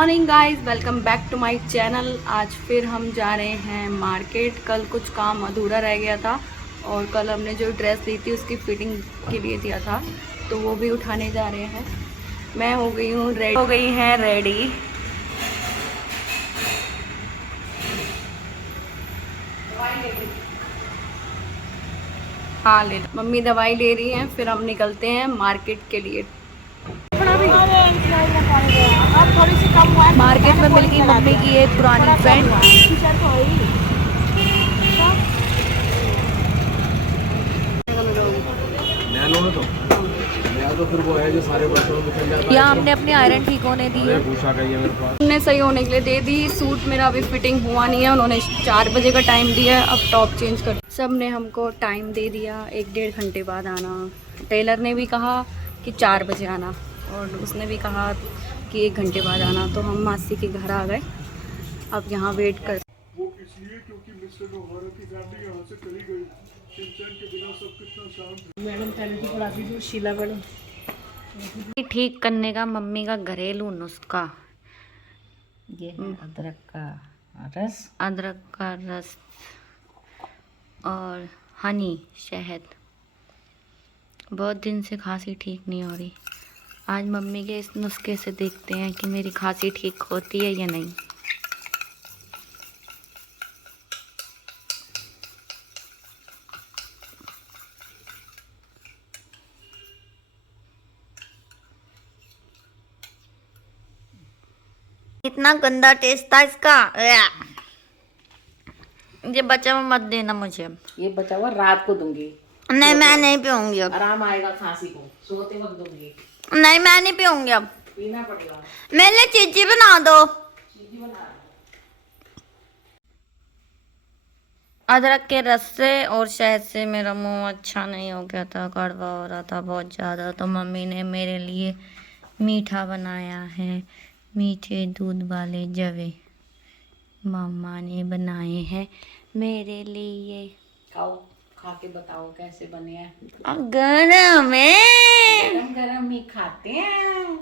Morning guys, welcome back to my channel. आज फिर हम जा रहे हैं मार्केट। कल कुछ काम अधूरा रह गया था और कल हमने जो ड्रेस ली थी उसकी फिटिंग के लिए दिया था, तो वो भी उठाने जा रहे हैं। मैं हो गई हैं रेडी। हाँ, ले मम्मी दवाई ले रही हैं, फिर हम निकलते हैं मार्केट के लिए। थोड़ी सी कम हुआ है। मार्केट में मिल गई मम्मी की एक पुरानी फ्रेंड। तो फिर वो है जो सारे बर्तनों में चल जाता है। यहाँ हमने अपनी आयरन ठीक होने दी है। भूसा का ही है मेरे पास। हमने सही होने के लिए दे दी। सूट मेरा अभी फिटिंग हुआ नहीं है, उन्होंने 4 बजे का टाइम दिया है। अब टॉप चेंज कर सब ने हमको टाइम दे दिया, 1-1.5 घंटे बाद आना। टेलर ने भी कहा कि 4 बजे आना और उसने भी कहा कि 1 घंटे बाद आना। तो हम मासी के घर आ गए, अब यहाँ वेट कर। वो इसलिए क्योंकि मिस्टर ओहारा की फैमिली यहाँ से चली गई। शिनचैन के बिना सब कितना शांत। मैडम थैरेपी पढ़ाती थी शीला मैडम। ठीक करने का मम्मी का घरेलू नुस्खा, ये है अदरक का रस और हनी, शहद। बहुत दिन से खांसी ठीक नहीं हो रही। आज मम्मी के इस नुस्खे से देखते हैं कि मेरी खांसी ठीक होती है या नहीं। इतना गंदा टेस्ट था इसका। ये बचा हुआ मत देना मुझे। ये बचा हुआ रात को दूंगी। नहीं, मैं नहीं पीऊंगी अब। आराम आएगा खांसी को, सोते वक्त दूंगी। नहीं, मैं नहीं पीऊंगी अब। पीना पड़ेगा। मेरे लिए चीजी बना दो। अदरक के रस से और शहद से मेरा मुंह अच्छा नहीं हो गया था, कड़वा हो रहा था बहुत ज़्यादा। तो मम्मी ने मेरे लिए मीठा बनाया है, मीठे दूध वाले जवे मम्मा ने बनाए हैं मेरे लिए। खाओ, खा के बताओ कैसे बने हैं। गरम है। गरम गरम ही खाते हैं।